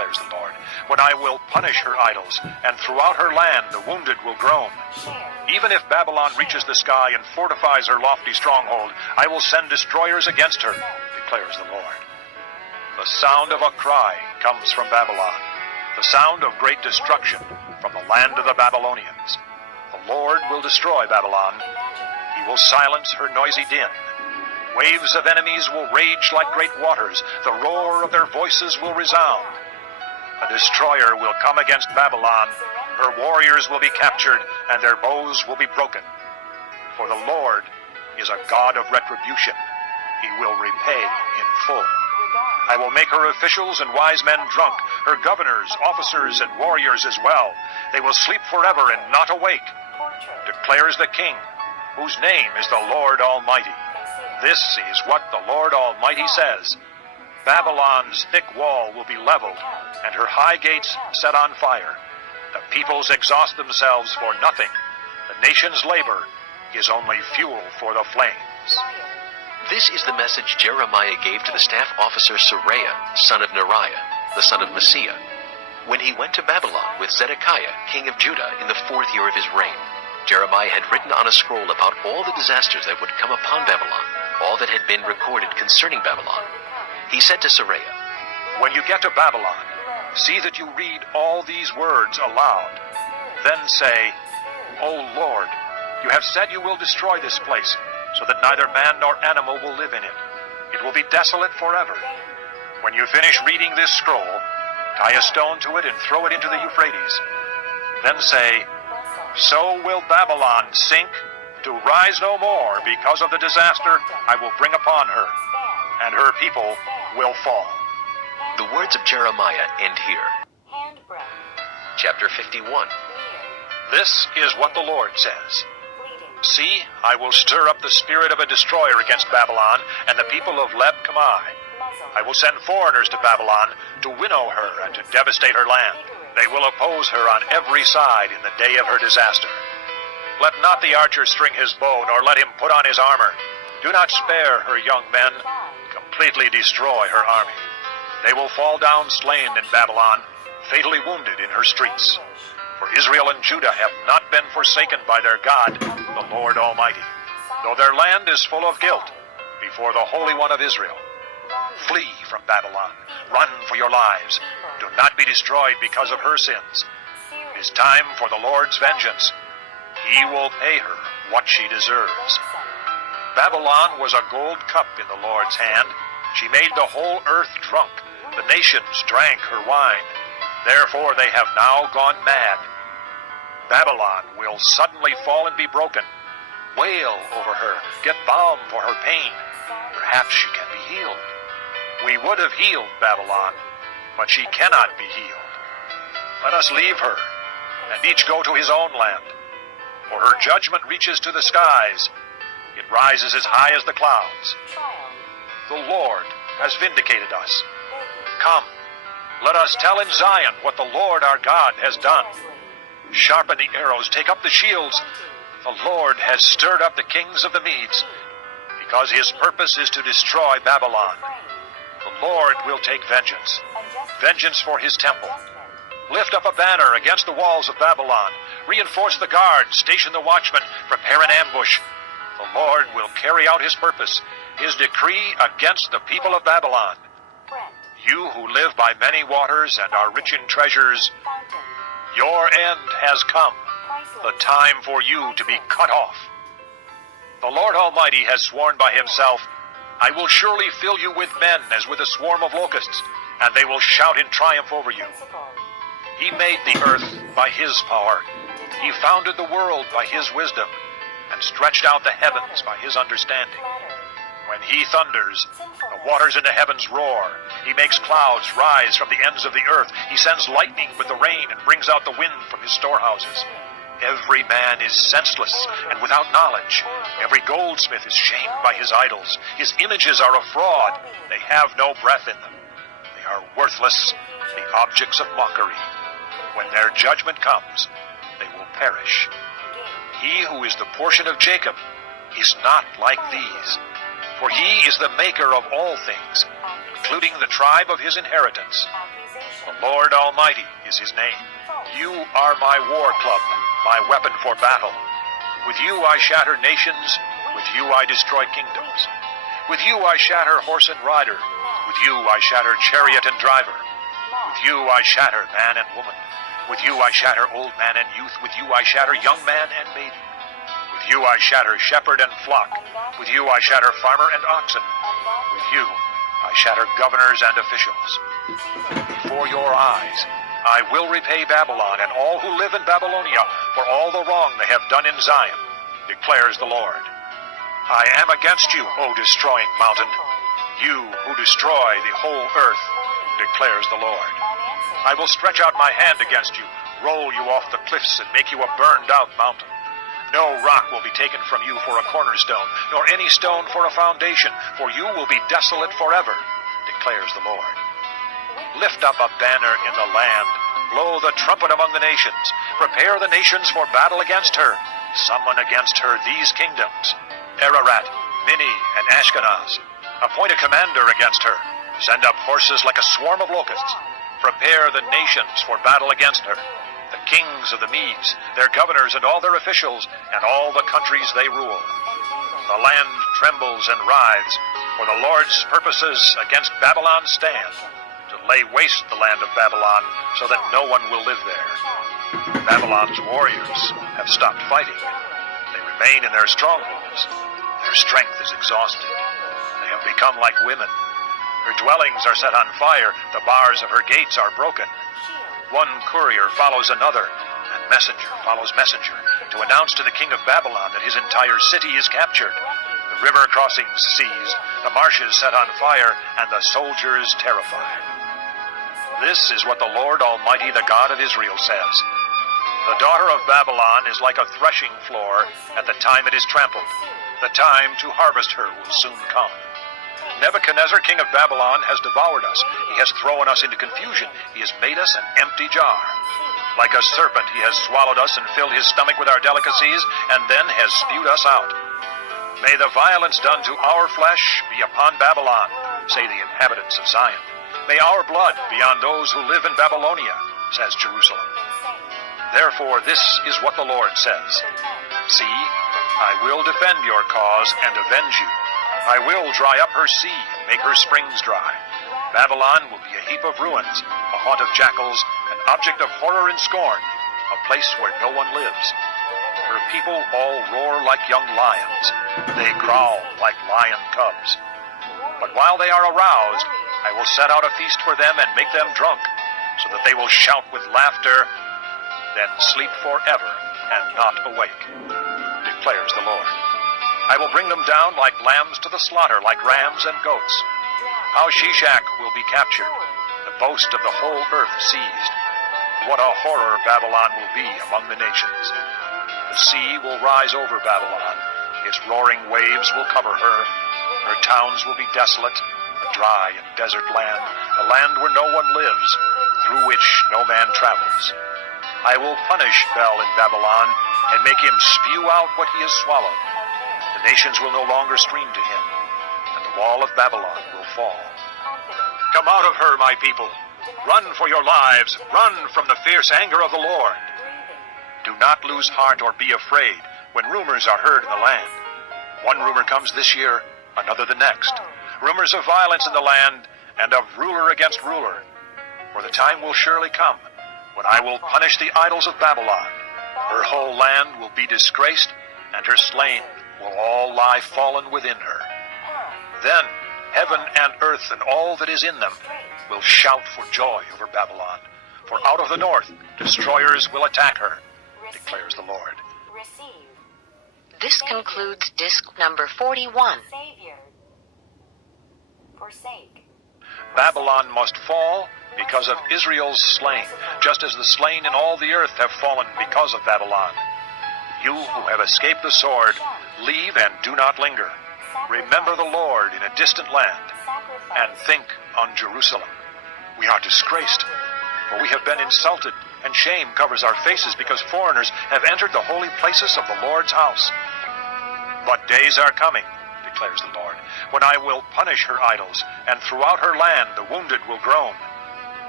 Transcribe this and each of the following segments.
declares the Lord, when I will punish her idols, and throughout her land the wounded will groan. Even if Babylon reaches the sky and fortifies her lofty stronghold, I will send destroyers against her, declares the Lord. The sound of a cry comes from Babylon, the sound of great destruction from the land of the Babylonians. The Lord will destroy Babylon. He will silence her noisy din. Waves of enemies will rage like great waters. The roar of their voices will resound. A destroyer will come against Babylon. Her warriors will be captured, and their bows will be broken. For the Lord is a God of retribution. He will repay in full. I will make her officials and wise men drunk, her governors, officers, and warriors as well. They will sleep forever and not awake, declares the King, whose name is the Lord Almighty. This is what the Lord Almighty says. Babylon's thick wall will be leveled, and her high gates set on fire. The peoples exhaust themselves for nothing. The nation's labor is only fuel for the flames. This is the message Jeremiah gave to the staff officer Seraiah, son of Neriah, the son of Messiah, when he went to Babylon with Zedekiah, king of Judah, in the 4th year of his reign. Jeremiah had written on a scroll about all the disasters that would come upon Babylon, all that had been recorded concerning Babylon. He said to Seraiah, when you get to Babylon, see that you read all these words aloud. Then say, O Lord, you have said you will destroy this place, so that neither man nor animal will live in it. It will be desolate forever. When you finish reading this scroll, tie a stone to it and throw it into the Euphrates. Then say, so will Babylon sink, to rise no more because of the disaster I will bring upon her, and her people will fall. The words of Jeremiah end here. Chapter 51. This is what the Lord says. See, I will stir up the spirit of a destroyer against Babylon and the people of Leb-Kamai. I will send foreigners to Babylon to winnow her and to devastate her land. They will oppose her on every side in the day of her disaster. Let not the archer string his bow, nor let him put on his armor. Do not spare her young men. Completely destroy her army. They will fall down slain in Babylon, fatally wounded in her streets. For Israel and Judah have not been forsaken by their God, the Lord Almighty, though their land is full of guilt before the Holy One of Israel. Flee from Babylon. Run for your lives. Do not be destroyed because of her sins. It is time for the Lord's vengeance. He will pay her what she deserves. Babylon was a gold cup in the Lord's hand. She made the whole earth drunk. The nations drank her wine. Therefore they have now gone mad. Babylon will suddenly fall and be broken. Wail over her. Get balm for her pain. Perhaps she can be healed. We would have healed Babylon, but she cannot be healed. Let us leave her, and each go to his own land. For her judgment reaches to the skies. It rises as high as the clouds. The Lord has vindicated us. Come, let us tell in Zion what the Lord our God has done. Sharpen the arrows, take up the shields. The Lord has stirred up the kings of the Medes, because his purpose is to destroy Babylon. The Lord will take vengeance for his temple. Lift up a banner against the walls of Babylon. Reinforce the guards, station the watchmen, prepare an ambush. The Lord will carry out his purpose, his decree against the people of Babylon. You who live by many waters and are rich in treasures, your end has come, the time for you to be cut off. The Lord Almighty has sworn by himself, I will surely fill you with men as with a swarm of locusts, and they will shout in triumph over you. He made the earth by his power. He founded the world by his wisdom, and stretched out the heavens by his understanding. When he thunders, the waters in the heavens roar. He makes clouds rise from the ends of the earth. He sends lightning with the rain and brings out the wind from his storehouses. Every man is senseless and without knowledge. Every goldsmith is shamed by his idols. His images are a fraud. They have no breath in them. They are worthless, the objects of mockery. When their judgment comes, they will perish. He who is the portion of Jacob is not like these, for he is the maker of all things, including the tribe of his inheritance. The Lord Almighty is his name. You are my war club, my weapon for battle. With you I shatter nations. With you I destroy kingdoms. With you I shatter horse and rider. With you I shatter chariot and driver. With you I shatter man and woman. With you I shatter old man and youth. With you I shatter young man and maiden. With you I shatter shepherd and flock. With you I shatter farmer and oxen. With you I shatter governors and officials. Before your eyes I will repay Babylon and all who live in Babylonia for all the wrong they have done in Zion, declares the Lord. I am against you, O destroying mountain, you who destroy the whole earth, declares the Lord. I will stretch out my hand against you, roll you off the cliffs, and make you a burned-out mountain. No rock will be taken from you for a cornerstone, nor any stone for a foundation, for you will be desolate forever, declares the Lord. Lift up a banner in the land, blow the trumpet among the nations, prepare the nations for battle against her, summon against her these kingdoms, Ararat, Minni, and Ashkenaz. Appoint a commander against her, send up horses like a swarm of locusts, prepare the nations for battle against her, the kings of the Medes, their governors and all their officials, and all the countries they rule. The land trembles and writhes, for the Lord's purposes against Babylon stand, to lay waste the land of Babylon, so that no one will live there. Babylon's warriors have stopped fighting. They remain in their strongholds. Their strength is exhausted. They have become like women. Her dwellings are set on fire. The bars of her gates are broken. One courier follows another, and messenger follows messenger, to announce to the king of Babylon that his entire city is captured. The river crossings seized, the marshes set on fire, and the soldiers terrified. This is what the Lord Almighty, the God of Israel, says. The daughter of Babylon is like a threshing floor at the time it is trampled. The time to harvest her will soon come. Nebuchadnezzar, king of Babylon, has devoured us. He has thrown us into confusion. He has made us an empty jar. Like a serpent, he has swallowed us and filled his stomach with our delicacies, and then has spewed us out. May the violence done to our flesh be upon Babylon, say the inhabitants of Zion. May our blood be on those who live in Babylonia, says Jerusalem. Therefore, this is what the Lord says. See, I will defend your cause and avenge you. I will dry up her sea and make her springs dry. Babylon will be a heap of ruins, a haunt of jackals, an object of horror and scorn, a place where no one lives. Her people all roar like young lions. They growl like lion cubs. But while they are aroused, I will set out a feast for them and make them drunk, so that they will shout with laughter, then sleep forever and not awake, declares the Lord. I will bring them down like lambs to the slaughter, like rams and goats. How Shishak will be captured, the boast of the whole earth seized. What a horror Babylon will be among the nations. The sea will rise over Babylon. Its roaring waves will cover her. Her towns will be desolate, a dry and desert land, a land where no one lives, through which no man travels. I will punish Bel in Babylon and make him spew out what he has swallowed. The nations will no longer stream to him, and the wall of Babylon will fall. Come out of her, my people. Run for your lives. Run from the fierce anger of the Lord. Do not lose heart or be afraid when rumors are heard in the land. One rumor comes this year, another the next. Rumors of violence in the land and of ruler against ruler. For the time will surely come when I will punish the idols of Babylon. Her whole land will be disgraced, and her slain will all lie fallen within her. Then heaven and earth and all that is in them will shout for joy over Babylon. For out of the north destroyers will attack her, declares the Lord. This concludes disc number 41. Babylon must fall because of Israel's slain, just as the slain in all the earth have fallen because of Babylon. You who have escaped the sword, leave and do not linger. Remember the Lord in a distant land, and think on Jerusalem. We are disgraced, for we have been insulted, and shame covers our faces because foreigners have entered the holy places of the Lord's house. But days are coming, declares the Lord, when I will punish her idols, and throughout her land the wounded will groan.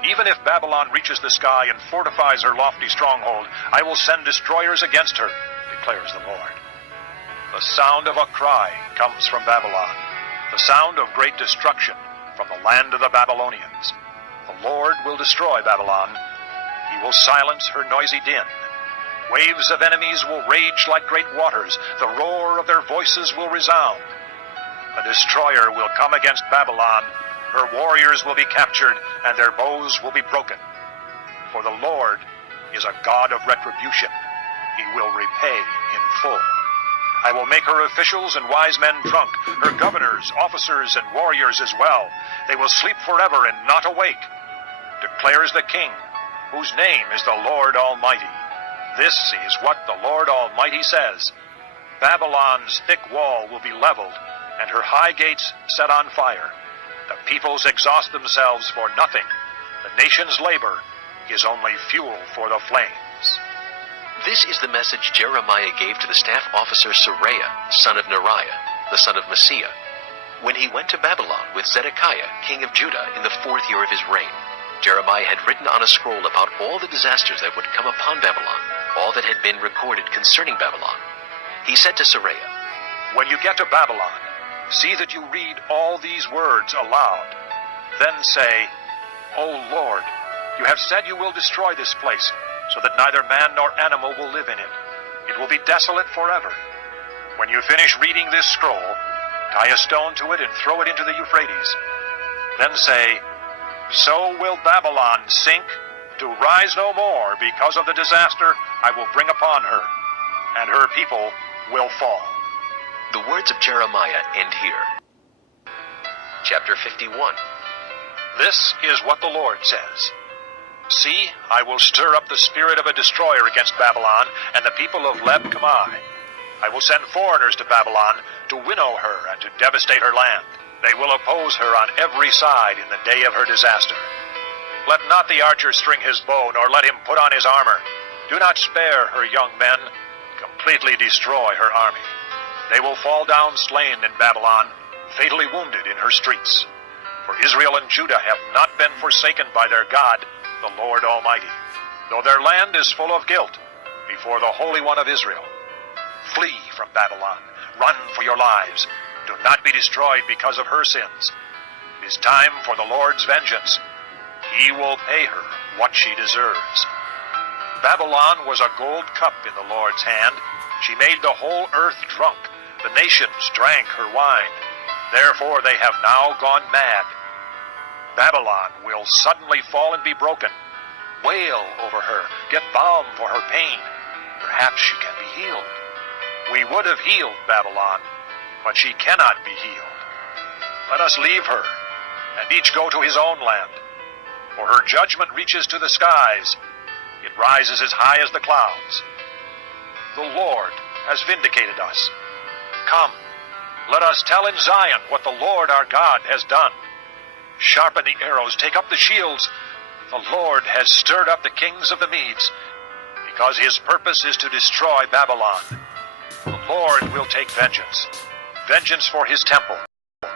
Even if Babylon reaches the sky and fortifies her lofty stronghold, I will send destroyers against her, declares the Lord. The sound of a cry comes from Babylon, the sound of great destruction from the land of the Babylonians. The Lord will destroy Babylon. He will silence her noisy din. Waves of enemies will rage like great waters. The roar of their voices will resound. A destroyer will come against Babylon. Her warriors will be captured, and their bows will be broken. For the Lord is a God of retribution. He will repay in full. I will make her officials and wise men drunk, her governors, officers, and warriors as well. They will sleep forever and not awake, declares the King, whose name is the Lord Almighty. This is what the Lord Almighty says. Babylon's thick wall will be leveled, and her high gates set on fire. The peoples exhaust themselves for nothing. The nation's labor is only fuel for the flames. This is the message Jeremiah gave to the staff officer Seraiah, son of Neriah, the son of Messiah, when he went to Babylon with Zedekiah, king of Judah, in the 4th year of his reign. Jeremiah had written on a scroll about all the disasters that would come upon Babylon, all that had been recorded concerning Babylon. He said to Seraiah, When you get to Babylon, see that you read all these words aloud. Then say, O Lord, you have said you will destroy this place, so that neither man nor animal will live in it. It will be desolate forever. When you finish reading this scroll, tie a stone to it and throw it into the Euphrates. Then say, So will Babylon sink, to rise no more because of the disaster I will bring upon her, and her people will fall. The words of Jeremiah end here. Chapter 51. This is what the Lord says. See, I will stir up the spirit of a destroyer against Babylon and the people of Leb Kamai. I will send foreigners to Babylon to winnow her and to devastate her land. They will oppose her on every side in the day of her disaster. Let not the archer string his bow, nor let him put on his armor. Do not spare her young men. Completely destroy her army. They will fall down slain in Babylon, fatally wounded in her streets. For Israel and Judah have not been forsaken by their God, the Lord Almighty, though their land is full of guilt before the Holy One of Israel. Flee from Babylon. Run for your lives. Do not be destroyed because of her sins. It is time for the Lord's vengeance. He will pay her what she deserves. Babylon was a gold cup in the Lord's hand. She made the whole earth drunk. The nations drank her wine. Therefore they have now gone mad. Babylon will suddenly fall and be broken. Wail over her. Get balm for her pain. Perhaps she can be healed. We would have healed Babylon, but she cannot be healed. Let us leave her, and each go to his own land. For her judgment reaches to the skies. It rises as high as the clouds. The Lord has vindicated us. Come, let us tell in Zion what the Lord our God has done. Sharpen the arrows, take up the shields. The Lord has stirred up the kings of the Medes, because his purpose is to destroy Babylon. The Lord will take vengeance for his temple.